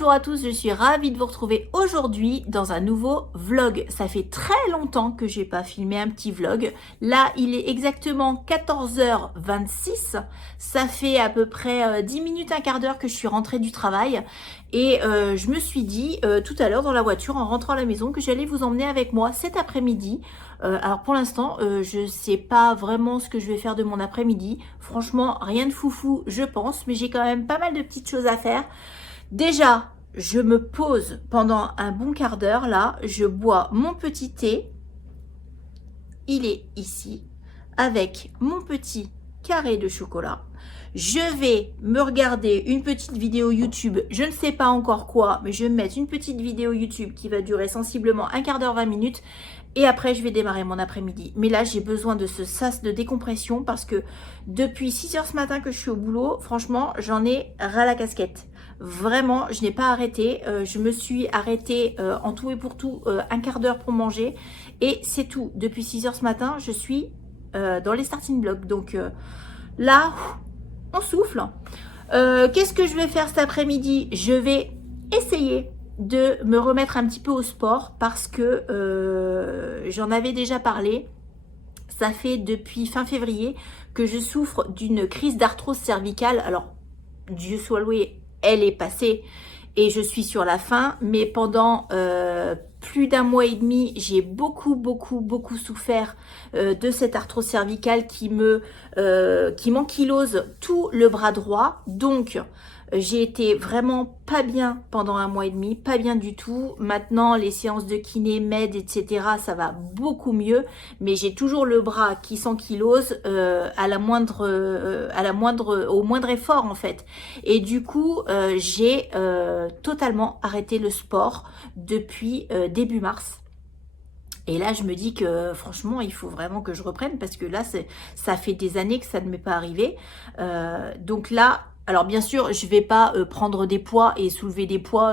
Bonjour à tous, je suis ravie de vous retrouver aujourd'hui dans un nouveau vlog. Ça fait très longtemps que j'ai pas filmé un petit vlog. Là, il est exactement 14h26. Ça fait à peu près 10 minutes, un quart d'heure que je suis rentrée du travail. Et je me suis dit tout à l'heure dans la voiture en rentrant à la maison que j'allais vous emmener avec moi cet après-midi. Alors pour l'instant, je sais pas vraiment ce que je vais faire de mon après-midi. Franchement, rien de foufou, je pense, mais j'ai quand même pas mal de petites choses à faire. Déjà, je me pose pendant un bon quart d'heure, là, je bois mon petit thé, il est ici, avec mon petit carré de chocolat. Je vais me regarder une petite vidéo YouTube, je ne sais pas encore quoi, mais je vais me mettre une petite vidéo YouTube qui va durer sensiblement un quart d'heure, 20 minutes, et après je vais démarrer mon après-midi. Mais là, j'ai besoin de ce sas de décompression parce que depuis 6 heures ce matin que je suis au boulot, franchement, j'en ai ras la casquette. Vraiment, je n'ai pas arrêté. Je me suis arrêtée en tout et pour tout un quart d'heure pour manger. Et c'est tout. Depuis 6 heures ce matin, je suis dans les starting blocks. Donc là, on souffle. Qu'est-ce que je vais faire cet après-midi? Je vais essayer de me remettre un petit peu au sport parce que j'en avais déjà parlé. Ça fait depuis fin février que je souffre d'une crise d'arthrose cervicale. Alors, Dieu soit loué, elle est passée et je suis sur la fin, mais pendant plus d'un mois et demi, j'ai beaucoup souffert de cette arthrose cervicale qui m'ankylose tout le bras droit. Donc j'ai été vraiment pas bien pendant un mois et demi, pas bien du tout. Maintenant, les séances de kiné, med, etc., ça va beaucoup mieux, mais j'ai toujours le bras qui s'ankylose au moindre effort en fait. Et du coup, j'ai totalement arrêté le sport depuis début mars. Et là, je me dis que franchement, il faut vraiment que je reprenne parce que là, ça fait des années que ça ne m'est pas arrivé. Donc là, alors bien sûr, je vais pas prendre des poids et soulever des poids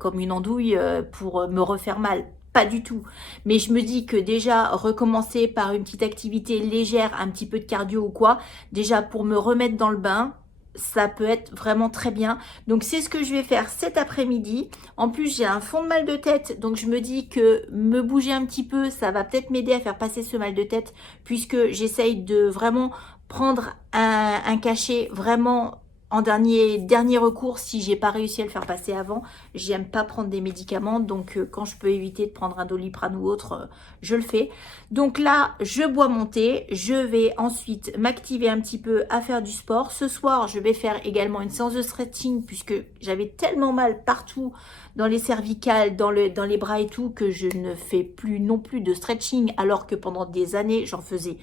comme une andouille pour me refaire mal. Pas du tout. Mais je me dis que déjà, recommencer par une petite activité légère, un petit peu de cardio ou quoi, déjà pour me remettre dans le bain, ça peut être vraiment très bien. Donc c'est ce que je vais faire cet après-midi. En plus, j'ai un fond de mal de tête, donc je me dis que me bouger un petit peu, ça va peut-être m'aider à faire passer ce mal de tête, puisque j'essaye de vraiment prendre un cachet vraiment en dernier recours si j'ai pas réussi à le faire passer avant. J'aime pas prendre des médicaments, donc quand je peux éviter de prendre un Doliprane ou autre, je le fais. Donc là, je bois mon thé, je vais ensuite m'activer un petit peu à faire du sport. Ce soir, je vais faire également une séance de stretching puisque j'avais tellement mal partout dans les cervicales, dans les bras et tout, que je ne fais plus non plus de stretching alors que pendant des années, j'en faisais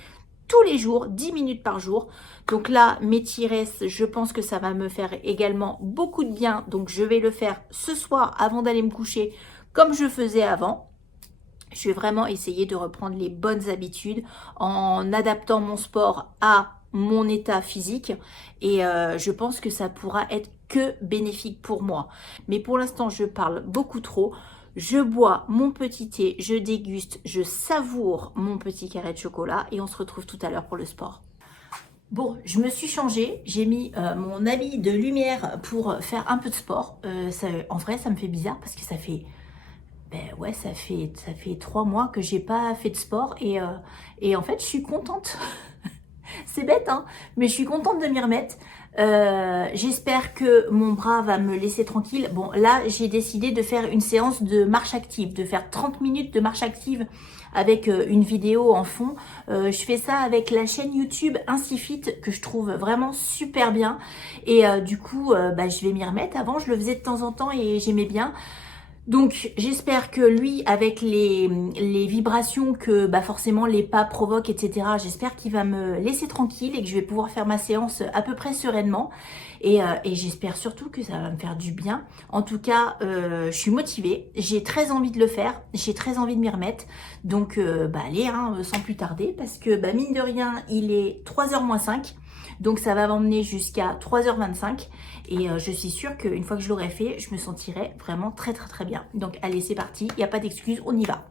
tous les jours, 10 minutes par jour. Donc là, m'étirer, je pense que ça va me faire également beaucoup de bien. Donc je vais le faire ce soir avant d'aller me coucher comme je faisais avant. Je vais vraiment essayer de reprendre les bonnes habitudes en adaptant mon sport à mon état physique. Et je pense que ça pourra être que bénéfique pour moi. Mais pour l'instant, je parle beaucoup trop. Je bois mon petit thé, je déguste, je savoure mon petit carré de chocolat et on se retrouve tout à l'heure pour le sport. Bon, je me suis changée, j'ai mis mon habit de lumière pour faire un peu de sport. En vrai, ça me fait bizarre parce que ça fait 3 mois que j'ai pas fait de sport et en fait, je suis contente. C'est bête, hein, mais je suis contente de m'y remettre. J'espère que mon bras va me laisser tranquille. Bon, là, j'ai décidé de faire une séance de marche active, de faire 30 minutes de marche active avec une vidéo en fond. Je fais ça avec la chaîne YouTube Insifit que je trouve vraiment super bien. Et du coup, je vais m'y remettre. Avant, je le faisais de temps en temps et j'aimais bien. Donc j'espère que lui, avec les vibrations que forcément les pas provoquent, etc., j'espère qu'il va me laisser tranquille et que je vais pouvoir faire ma séance à peu près sereinement. Et j'espère surtout que ça va me faire du bien. En tout cas, je suis motivée, j'ai très envie de le faire, j'ai très envie de m'y remettre. Donc allez, hein, sans plus tarder, parce que mine de rien, il est 3h moins 5. Donc ça va m'emmener jusqu'à 3h25 et je suis sûre qu'une fois que je l'aurai fait, je me sentirai vraiment très bien. Donc allez, c'est parti, il n'y a pas d'excuse, on y va.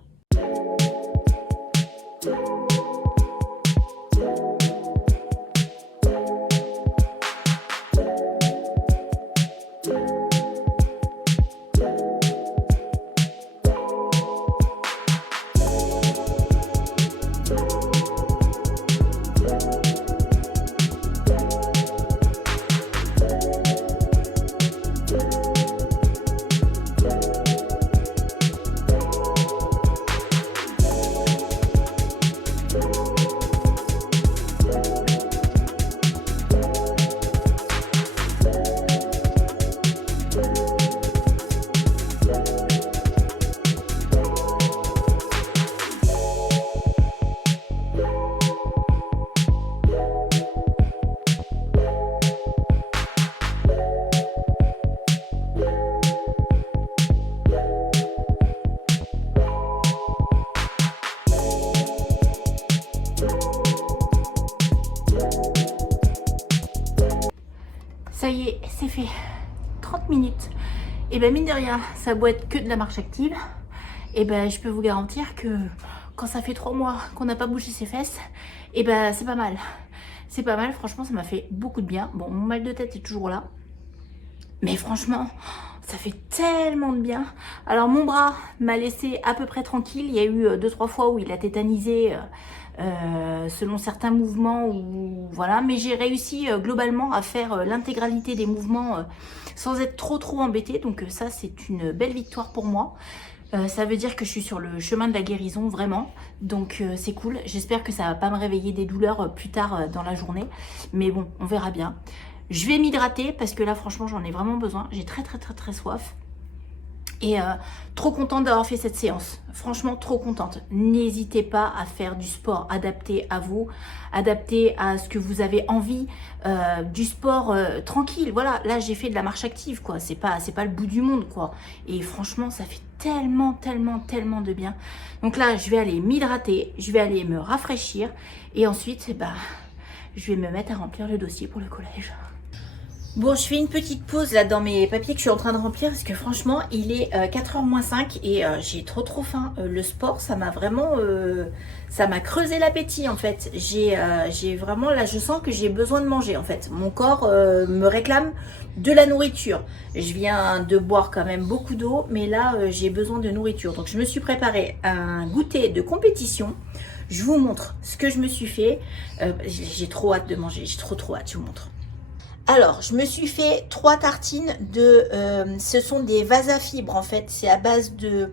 Ça y est, c'est fait. 30 minutes. Et ben mine de rien, ça a beau être que de la marche active. Et ben je peux vous garantir que quand ça fait 3 mois qu'on n'a pas bougé ses fesses, et ben c'est pas mal. C'est pas mal, franchement, ça m'a fait beaucoup de bien. Bon, mon mal de tête est toujours là. Mais franchement, ça fait tellement de bien. Alors mon bras m'a laissé à peu près tranquille. Il y a eu 2-3 fois où il a tétanisé selon certains mouvements. Voilà. Mais j'ai réussi globalement à faire l'intégralité des mouvements sans être trop embêtée. Donc ça, c'est une belle victoire pour moi. Ça veut dire que je suis sur le chemin de la guérison, vraiment. Donc c'est cool. J'espère que ça va pas me réveiller des douleurs plus tard dans la journée. Mais bon, on verra bien. Je vais m'hydrater parce que là, franchement, j'en ai vraiment besoin. J'ai très soif. Et trop contente d'avoir fait cette séance. Franchement, trop contente. N'hésitez pas à faire du sport adapté à vous, adapté à ce que vous avez envie, du sport tranquille. Voilà, là, j'ai fait de la marche active, quoi. C'est pas le bout du monde, quoi. Et franchement, ça fait tellement de bien. Donc là, je vais aller m'hydrater, je vais aller me rafraîchir. Et ensuite, bah, je vais me mettre à remplir le dossier pour le collège. Bon, je fais une petite pause là dans mes papiers que je suis en train de remplir parce que franchement, il est 4h moins 5 et j'ai trop faim. Le sport, ça m'a vraiment, ça m'a creusé l'appétit en fait. J'ai vraiment, là, je sens que j'ai besoin de manger en fait. Mon corps me réclame de la nourriture. Je viens de boire quand même beaucoup d'eau, mais là, j'ai besoin de nourriture. Donc, je me suis préparé un goûter de compétition. Je vous montre ce que je me suis fait. J'ai trop hâte de manger, j'ai trop hâte, je vous montre. Alors, je me suis fait 3 tartines de... ce sont des Vasa fibres en fait. C'est à base de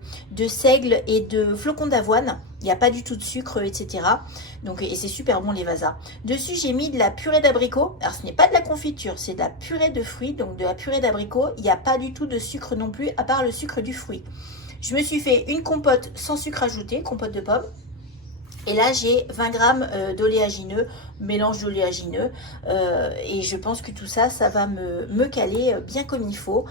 seigle et de flocons d'avoine. Il n'y a pas du tout de sucre, etc. Donc, et c'est super bon les Vasa. Dessus, j'ai mis de la purée d'abricot. Alors, ce n'est pas de la confiture, c'est de la purée de fruits. Donc, de la purée d'abricot. Il n'y a pas du tout de sucre non plus, à part le sucre du fruit. Je me suis fait une compote sans sucre ajouté, compote de pommes. Et là, j'ai 20 grammes d'oléagineux, mélange d'oléagineux. Et je pense que tout ça, ça va me caler bien comme il faut.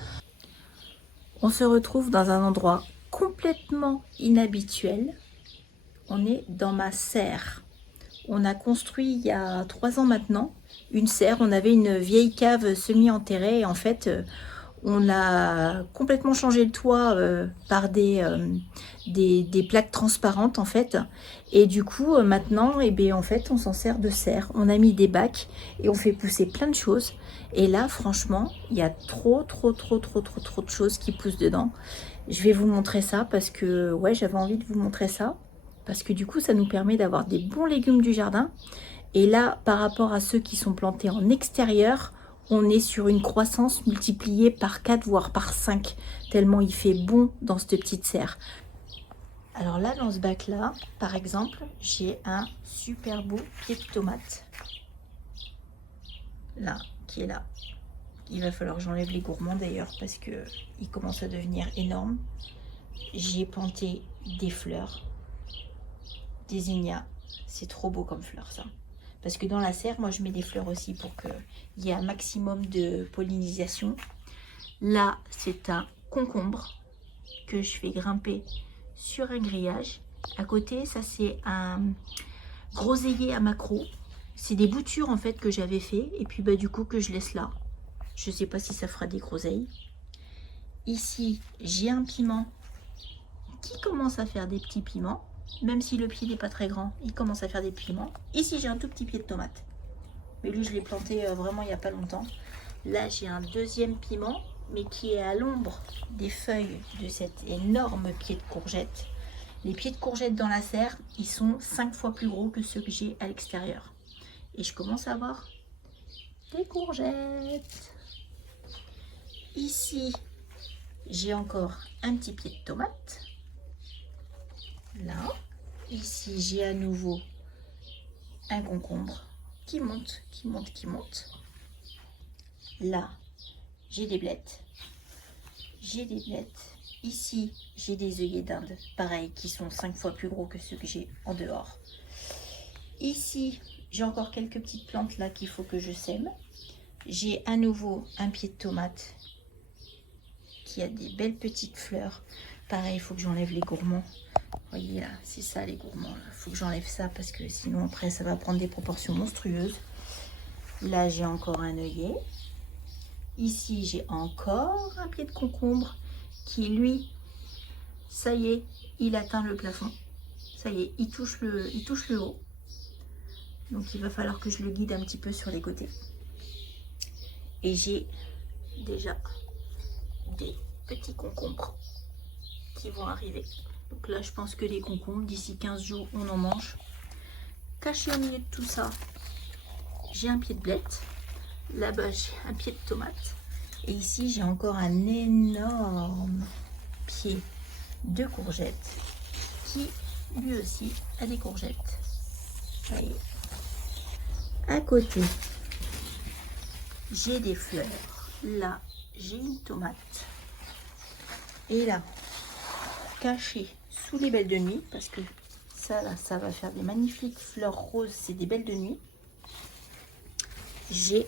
On se retrouve dans un endroit complètement inhabituel. On est dans ma serre. On a construit il y a 3 ans maintenant une serre. On avait une vieille cave semi-enterrée. Et en fait, on a complètement changé le toit par des plaques transparentes en fait. Et du coup, maintenant, eh bien, en fait, on s'en sert de serre. On a mis des bacs et on fait pousser plein de choses. Et là, franchement, il y a trop de choses qui poussent dedans. Je vais vous montrer ça parce que, ouais, j'avais envie de vous montrer ça. Parce que du coup, ça nous permet d'avoir des bons légumes du jardin. Et là, par rapport à ceux qui sont plantés en extérieur, on est sur une croissance multipliée par 4, voire par 5, tellement il fait bon dans cette petite serre. Alors là, dans ce bac-là, par exemple, j'ai un super beau pied de tomate. Là, qui est là. Il va falloir que j'enlève les gourmands d'ailleurs, parce qu'il commence à devenir énorme. J'ai planté des fleurs, des zinnias. C'est trop beau comme fleurs, ça. Parce que dans la serre, moi, je mets des fleurs aussi pour qu'il y ait un maximum de pollinisation. Là, c'est un concombre que je fais grimper sur un grillage. À côté, ça, c'est un groseillier à maquereau. C'est des boutures, en fait, que j'avais fait. Et puis, bah, du coup, que je laisse là. Je ne sais pas si ça fera des groseilles. Ici, j'ai un piment qui commence à faire des petits piments. Même si le pied n'est pas très grand, il commence à faire des piments. Ici, j'ai un tout petit pied de tomate. Mais lui, je l'ai planté vraiment il n'y a pas longtemps. Là, j'ai un deuxième piment, mais qui est à l'ombre des feuilles de cet énorme pied de courgette. Les pieds de courgette dans la serre, ils sont 5 fois plus gros que ceux que j'ai à l'extérieur. Et je commence à avoir des courgettes. Ici, j'ai encore un petit pied de tomate. Là, ici, j'ai à nouveau un concombre qui monte. Là, j'ai des blettes. Ici, j'ai des œillets d'Inde, pareil, qui sont 5 fois plus gros que ceux que j'ai en dehors. Ici, j'ai encore quelques petites plantes là qu'il faut que je sème. J'ai à nouveau un pied de tomate qui a des belles petites fleurs. Pareil, il faut que j'enlève les gourmands. Vous voyez là, c'est ça les gourmands. Il faut que j'enlève ça parce que sinon après ça va prendre des proportions monstrueuses. Là, j'ai encore un œillet. Ici, j'ai encore un pied de concombre qui, lui, ça y est, il atteint le plafond. Ça y est, il touche le haut. Donc, il va falloir que je le guide un petit peu sur les côtés. Et j'ai déjà des petits concombres qui vont arriver. Donc là, je pense que les concombres, d'ici 15 jours, on en mange. Caché au milieu de tout ça, j'ai un pied de blette. Là-bas, j'ai un pied de tomate. Et ici, j'ai encore un énorme pied de courgettes qui, lui aussi, a des courgettes. Voyez. À côté, j'ai des fleurs. Là, j'ai une tomate. Et là, caché sous les belles de nuit, parce que ça, là, ça va faire des magnifiques fleurs roses. C'est des belles de nuit. J'ai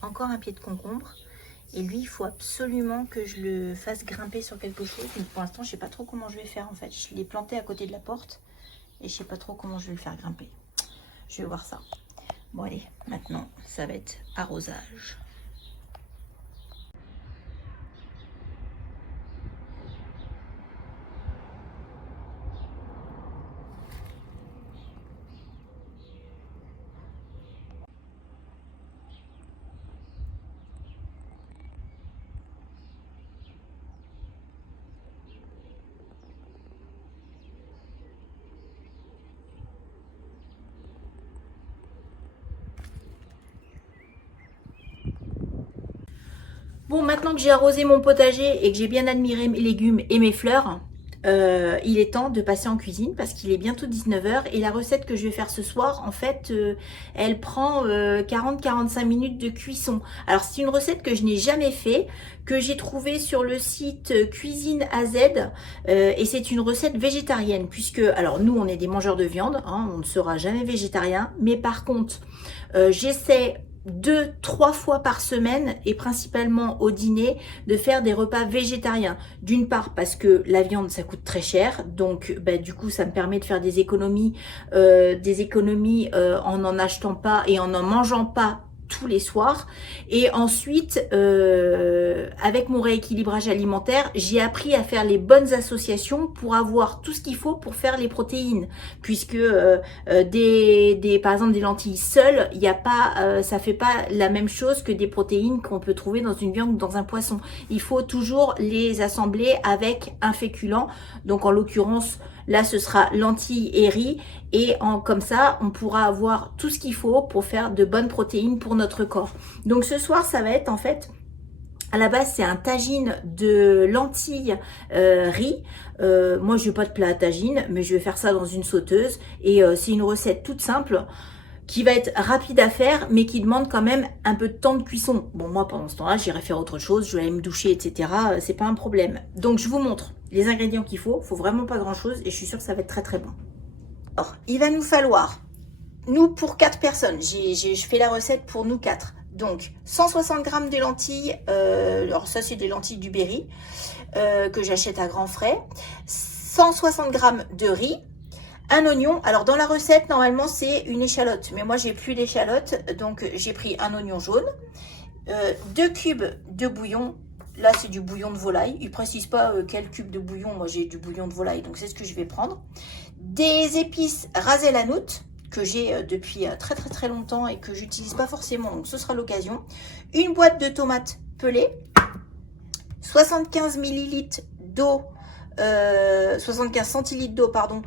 encore un pied de concombre. Et lui, il faut absolument que je le fasse grimper sur quelque chose. Mais pour l'instant, je ne sais pas trop comment je vais faire en fait. Je l'ai planté à côté de la porte. Et je ne sais pas trop comment je vais le faire grimper. Je vais voir ça. Bon allez, maintenant, ça va être arrosage. Bon, maintenant que j'ai arrosé mon potager et que j'ai bien admiré mes légumes et mes fleurs, il est temps de passer en cuisine parce qu'il est bientôt 19 h et la recette que je vais faire ce soir, en fait, elle prend 40-45 minutes de cuisson. Alors, c'est une recette que je n'ai jamais fait, que j'ai trouvée sur le site Cuisine AZ et c'est une recette végétarienne puisque, alors nous, on est des mangeurs de viande, hein, on ne sera jamais végétarien, mais par contre, j'essaie 2-3 fois par semaine et principalement au dîner de faire des repas végétariens. D'une part parce que la viande ça coûte très cher, donc bah, du coup ça me permet de faire des économies en n'en achetant pas et en n'en mangeant pas tous les soirs. Et ensuite, avec mon rééquilibrage alimentaire, j'ai appris à faire les bonnes associations pour avoir tout ce qu'il faut pour faire les protéines. Puisque par exemple des lentilles seules, il y a pas, ça fait pas la même chose que des protéines qu'on peut trouver dans une viande ou dans un poisson. Il faut toujours les assembler avec un féculent. Donc en l'occurrence, là, ce sera lentilles et riz. Et comme ça, on pourra avoir tout ce qu'il faut pour faire de bonnes protéines pour notre corps. Donc ce soir, ça va être en fait, à la base, c'est un tagine de lentilles riz. Moi, je n'ai pas de plat à tagine, mais je vais faire ça dans une sauteuse. Et c'est une recette toute simple qui va être rapide à faire, mais qui demande quand même un peu de temps de cuisson. Bon, moi, pendant ce temps-là, j'irai faire autre chose, je vais aller me doucher, etc. C'est pas un problème. Donc, je vous montre les ingrédients qu'il faut. Il faut vraiment pas grand-chose et je suis sûre que ça va être très, très bon. Alors, il va nous falloir, nous, pour 4 personnes, je fais la recette pour nous 4. Donc, 160 g de lentilles, alors ça, c'est des lentilles du Berry, que j'achète à grands frais. 160 g de riz. Un oignon, alors dans la recette, normalement, c'est une échalote. Mais moi, j'ai plus d'échalote, donc j'ai pris un oignon jaune. 2 cubes de bouillon. Là, c'est du bouillon de volaille. Il ne précise pas quel cube de bouillon. Moi, j'ai du bouillon de volaille, donc c'est ce que je vais prendre. Des épices rasées la noute, que j'ai depuis très très très longtemps et que j'utilise pas forcément, donc ce sera l'occasion. Une boîte de tomates pelées. 75 ml d'eau. 75 centilitres d'eau pardon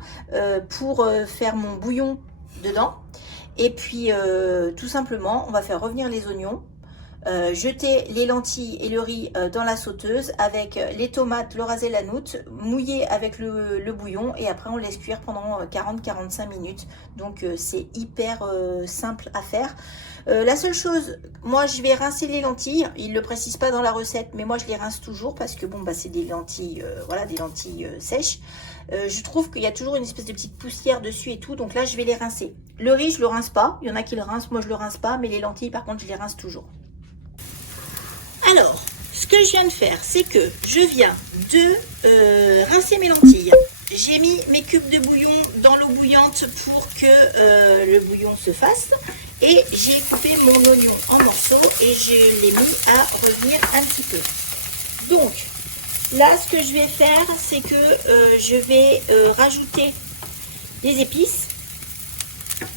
pour faire mon bouillon dedans et puis tout simplement on va faire revenir les oignons, jeter les lentilles et le riz dans la sauteuse avec les tomates, le rasé, la noute, mouiller avec le bouillon et après on laisse cuire pendant 40-45 minutes. Donc c'est hyper simple à faire. La seule chose, moi je vais rincer les lentilles, il ne le précise pas dans la recette, mais moi je les rince toujours parce que bon bah c'est des lentilles, voilà, des lentilles sèches. Je trouve qu'il y a toujours une espèce de petite poussière dessus et tout, donc là je vais les rincer. Le riz je le rince pas, il y en a qui le rincent, moi je le rince pas, mais les lentilles par contre je les rince toujours. Alors, ce que je viens de faire, c'est que je viens de rincer mes lentilles. J'ai mis mes cubes de bouillon dans l'eau bouillante pour que le bouillon se fasse. Et j'ai coupé mon oignon en morceaux et je l'ai mis à revenir un petit peu. Donc, là, ce que je vais faire, c'est que je vais rajouter des épices.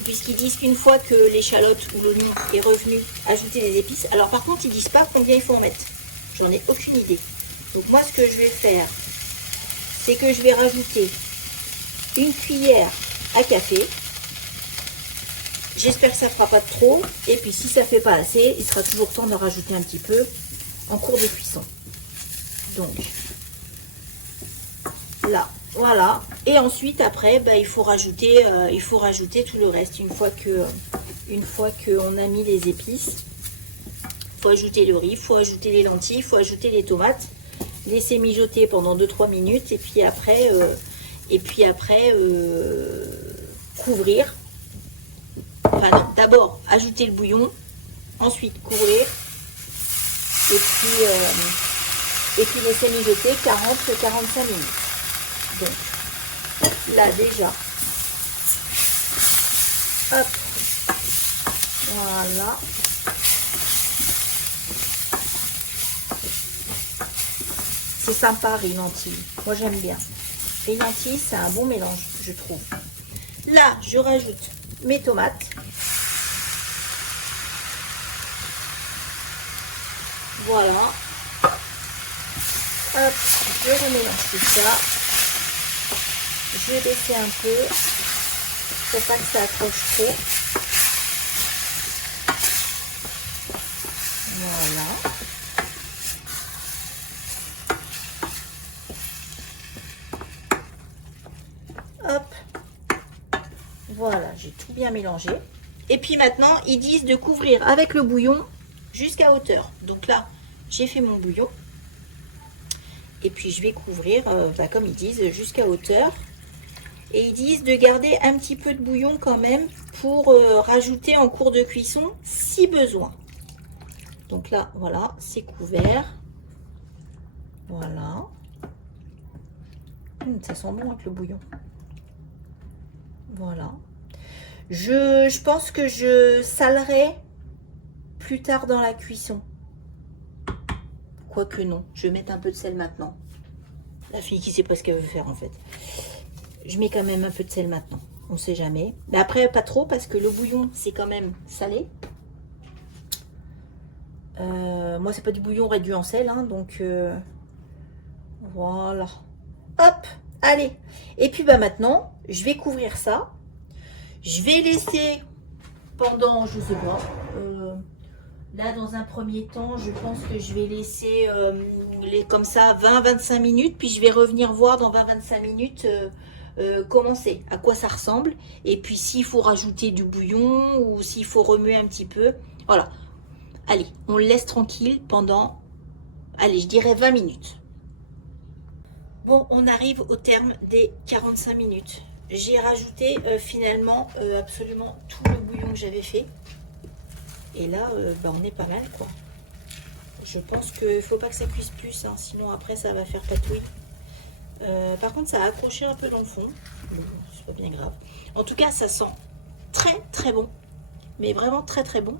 Puisqu'ils disent qu'une fois que l'échalote ou l'oignon est revenu, ajouter des épices. Alors par contre, ils disent pas combien il faut en mettre. J'en ai aucune idée. Donc moi, ce que je vais faire, c'est que je vais rajouter une cuillère à café. J'espère que ça ne fera pas de trop. Et puis si ça ne fait pas assez, il sera toujours temps de rajouter un petit peu en cours de cuisson. Donc là, voilà. Et ensuite, après, il faut rajouter tout le reste. Une fois qu'on a mis les épices, il faut ajouter le riz, il faut ajouter les lentilles, il faut ajouter les tomates. Laisser mijoter pendant 2-3 minutes. Et puis après, couvrir. Enfin non, d'abord ajouter le bouillon, ensuite couvrir. Et puis laisser mijoter 40-45 minutes. Donc, là déjà, hop, voilà. C'est sympa, riz lentilles. Moi, j'aime bien. Riz lentilles, c'est un bon mélange, je trouve. Là, je rajoute mes tomates. Voilà. Hop, je remélange tout ça. Je vais baisser un peu pour pas que ça accroche trop. Voilà. Hop. Voilà, j'ai tout bien mélangé. Et puis maintenant, ils disent de couvrir avec le bouillon jusqu'à hauteur. Donc là, j'ai fait mon bouillon. Et puis je vais couvrir, comme ils disent, jusqu'à hauteur. Et ils disent de garder un petit peu de bouillon quand même pour rajouter en cours de cuisson si besoin. Donc là, voilà, c'est couvert. Voilà. Ça sent bon avec le bouillon. Voilà. Je pense que je salerai plus tard dans la cuisson. Quoique non, je vais mettre un peu de sel maintenant. La fille qui sait pas ce qu'elle veut faire en fait. Je mets quand même un peu de sel maintenant. On sait jamais. Mais après, pas trop parce que le bouillon, c'est quand même salé. Moi, c'est pas du bouillon réduit en sel. Hein, donc, voilà. Hop, allez. Et puis, maintenant, je vais couvrir ça. Je vais laisser pendant, je sais pas... là, dans un premier temps, je pense que je vais laisser comme ça 20-25 minutes. Puis je vais revenir voir dans 20-25 minutes comment c'est, à quoi ça ressemble. Et puis s'il faut rajouter du bouillon ou s'il faut remuer un petit peu. Voilà. Allez, on le laisse tranquille pendant, allez, je dirais 20 minutes. Bon, on arrive au terme des 45 minutes. J'ai rajouté finalement absolument tout le bouillon que j'avais fait. Et là, on est pas mal, quoi. Je pense qu'il ne faut pas que ça cuise plus, hein, sinon après ça va faire patouille. Par contre, ça a accroché un peu dans le fond. Bon, c'est pas bien grave. En tout cas, ça sent très très bon. Mais vraiment très très bon.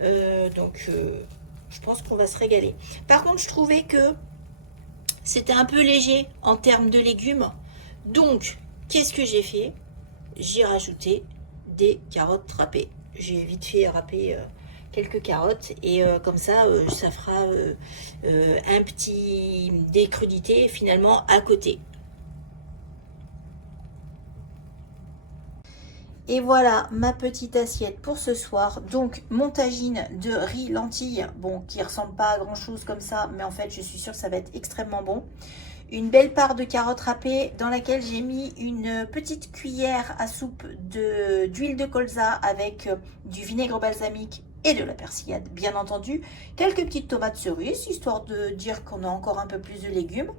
Je pense qu'on va se régaler. Par contre, je trouvais que c'était un peu léger en termes de légumes. Donc, qu'est-ce que j'ai fait? J'ai rajouté des carottes râpées. J'ai vite fait râper quelques carottes et comme ça, ça fera un petit des crudités finalement à côté. Et voilà ma petite assiette pour ce soir. Donc mon tagine de riz lentilles, bon, qui ressemble pas à grand chose comme ça, mais en fait je suis sûre que ça va être extrêmement bon. Une belle part de carottes râpées dans laquelle j'ai mis une petite cuillère à soupe d'huile de colza avec du vinaigre balsamique et de la persillade, bien entendu. Quelques petites tomates cerises, histoire de dire qu'on a encore un peu plus de légumes.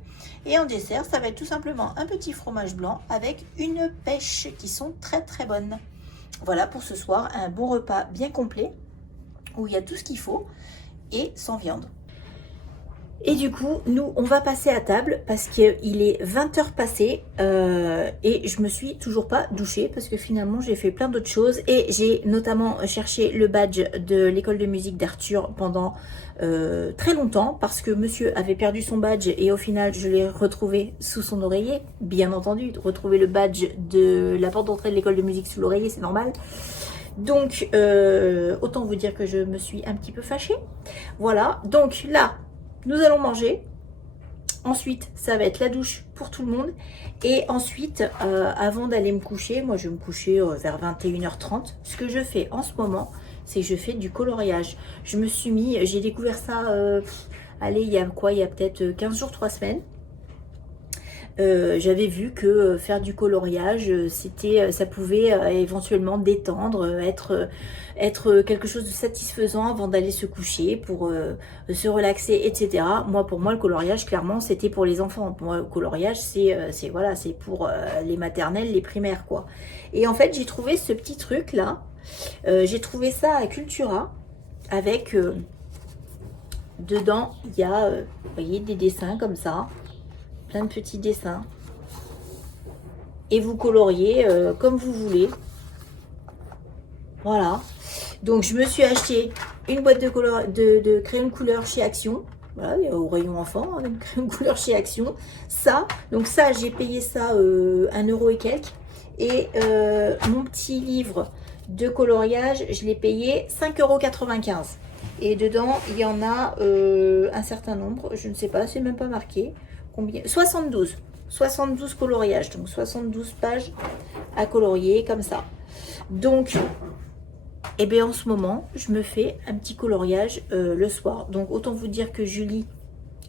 Et en dessert, ça va être tout simplement un petit fromage blanc avec une pêche qui sont très très bonnes. Voilà pour ce soir, un bon repas bien complet où il y a tout ce qu'il faut et sans viande. Et du coup, nous, on va passer à table parce qu'il est 20 h passé et je me suis toujours pas douchée parce que finalement, j'ai fait plein d'autres choses. Et j'ai notamment cherché le badge de l'école de musique d'Arthur pendant très longtemps parce que monsieur avait perdu son badge et au final, je l'ai retrouvé sous son oreiller. Bien entendu, retrouver le badge de la porte d'entrée de l'école de musique sous l'oreiller, c'est normal. Donc, autant vous dire que je me suis un petit peu fâchée. Voilà, donc là, nous allons manger. Ensuite, ça va être la douche pour tout le monde. Et ensuite, avant d'aller me coucher, moi je vais me coucher vers 21 h 30. Ce que je fais en ce moment, c'est que je fais du coloriage. Je me suis mis, j'ai découvert ça, allez, il y a quoi? Il y a peut-être 15 jours, 3 semaines. J'avais vu que faire du coloriage, ça pouvait éventuellement détendre, être quelque chose de satisfaisant avant d'aller se coucher, pour se relaxer, etc. Pour moi, le coloriage, clairement, c'était pour les enfants. Pour moi, le coloriage, c'est voilà, c'est pour les maternelles, les primaires, quoi. Et en fait, j'ai trouvé ce petit truc là. J'ai trouvé ça à Cultura avec dedans, il y a, vous voyez, des dessins comme ça. Plein de petits dessins et vous coloriez comme vous voulez. Voilà, donc je me suis acheté une boîte de crayons de couleur chez Action. Voilà, au rayon enfant, hein, crayon de couleur chez Action. Ça, donc ça, j'ai payé ça 1 euro et quelques. Et mon petit livre de coloriage, je l'ai payé 5,95 €. Et dedans, il y en a un certain nombre, je ne sais pas, c'est même pas marqué. Combien? 72 coloriages, donc 72 pages à colorier comme ça. Donc, eh bien, en ce moment, je me fais un petit coloriage le soir. Donc, autant vous dire que Julie,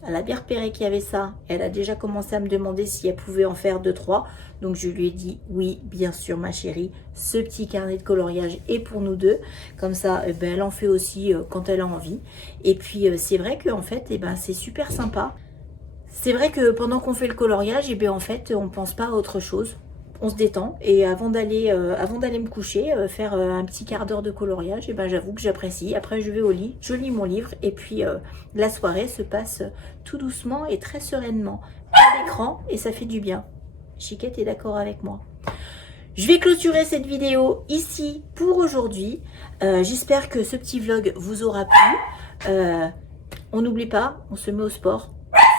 elle a bien repéré qu'il y avait ça. Elle a déjà commencé à me demander si elle pouvait en faire 2-3. Donc, je lui ai dit, oui, bien sûr, ma chérie, ce petit carnet de coloriage est pour nous deux. Comme ça, elle en fait aussi quand elle a envie. Et puis, c'est vrai qu'en fait, c'est super sympa. C'est vrai que pendant qu'on fait le coloriage, en fait, on pense pas à autre chose. On se détend et avant d'aller me coucher, faire un petit quart d'heure de coloriage, j'avoue que j'apprécie. Après, je vais au lit, je lis mon livre et puis la soirée se passe tout doucement et très sereinement à l'écran et ça fait du bien. Chiquette est d'accord avec moi. Je vais clôturer cette vidéo ici pour aujourd'hui. J'espère que ce petit vlog vous aura plu. On n'oublie pas, on se met au sport.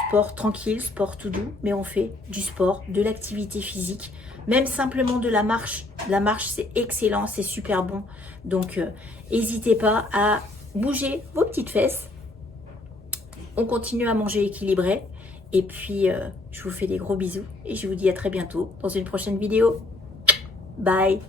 Sport tranquille, sport tout doux, mais on fait du sport, de l'activité physique, même simplement de la marche. La marche, c'est excellent, c'est super bon. Donc, n'hésitez pas à bouger vos petites fesses. On continue à manger équilibré. Et puis, je vous fais des gros bisous et je vous dis à très bientôt dans une prochaine vidéo. Bye!